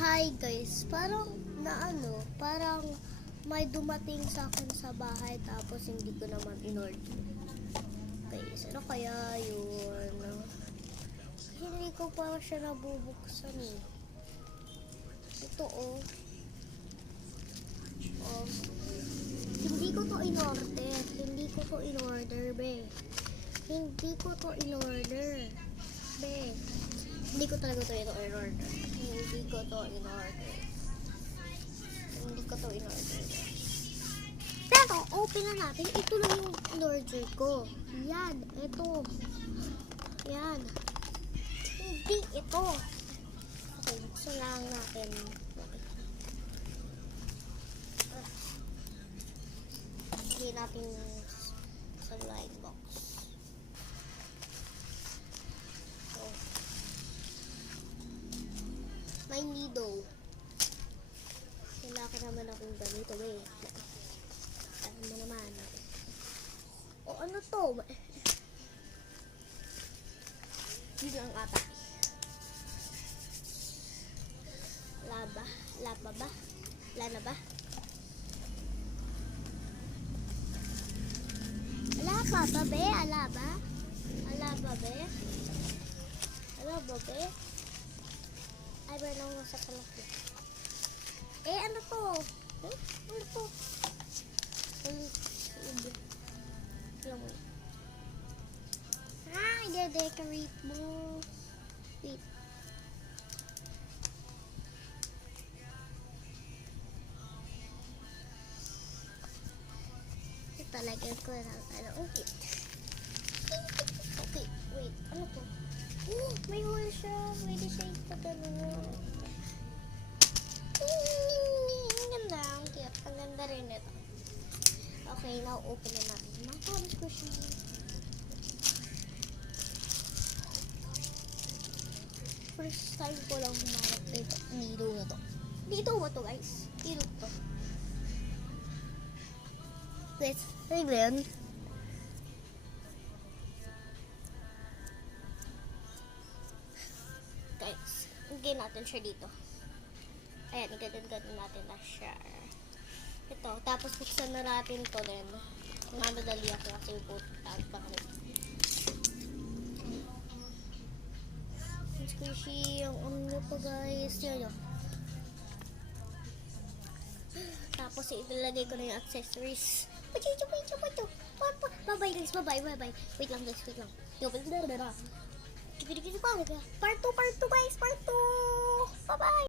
Hi guys, parang may dumating sa akin sa bahay tapos hindi ko naman in-order. Guys, ano kaya yun? Hindi ko pa siya nabubuksan eh. Ito oh. Oh. Hindi ko to in-order. Hindi ko to in-order, be. Hindi ko to in-order. Be. Hindi ko talaga to in-order. Hindi ko to in-order. Hindi ko to in-order. Pero, open na natin. Ito lang yung in-order ko. Yan. Ito. Yan. Hindi ito. Okay, buksan lang natin. Lagyan natin sa line box. So, may needle. Kailangan naman akong ganito eh. Ano mo naman. O ano to? Yun lang ata. Laba? Laba ba? Lana ba? Alaba ba be? Alaba? Alaba be? Alaba be? Ay ba nang nasa kalaki? Eh ano to? Eh? Ano to? Ah, i-decorate mo. Wait. Talagyan ko ng ano. Okay. Okay, wait. Ano to? Oh, may hole siya. Pwede siya ipagano. Ang ganda. Ang cute. Ang ganda rin ito. Okay, now open na natin. Makakamit ko siya. First time ko lang humarap dito. Needle na to. Dito mo to guys. Dito to. Wait, tignan. Guys, lagyan natin siya dito. Ayan, igadan-gadan natin na siya. Ito, tapos buksan na natin to din. Madadali ako kasi pupuntaan pa kami. Squishy yung umno pa guys. Yan yun. Tapos ilalagay ko na yung accessories. Bye-bye guys, bye-bye. Wait lang guys, wait lang. Part 2 guys, part 2. Bye-bye.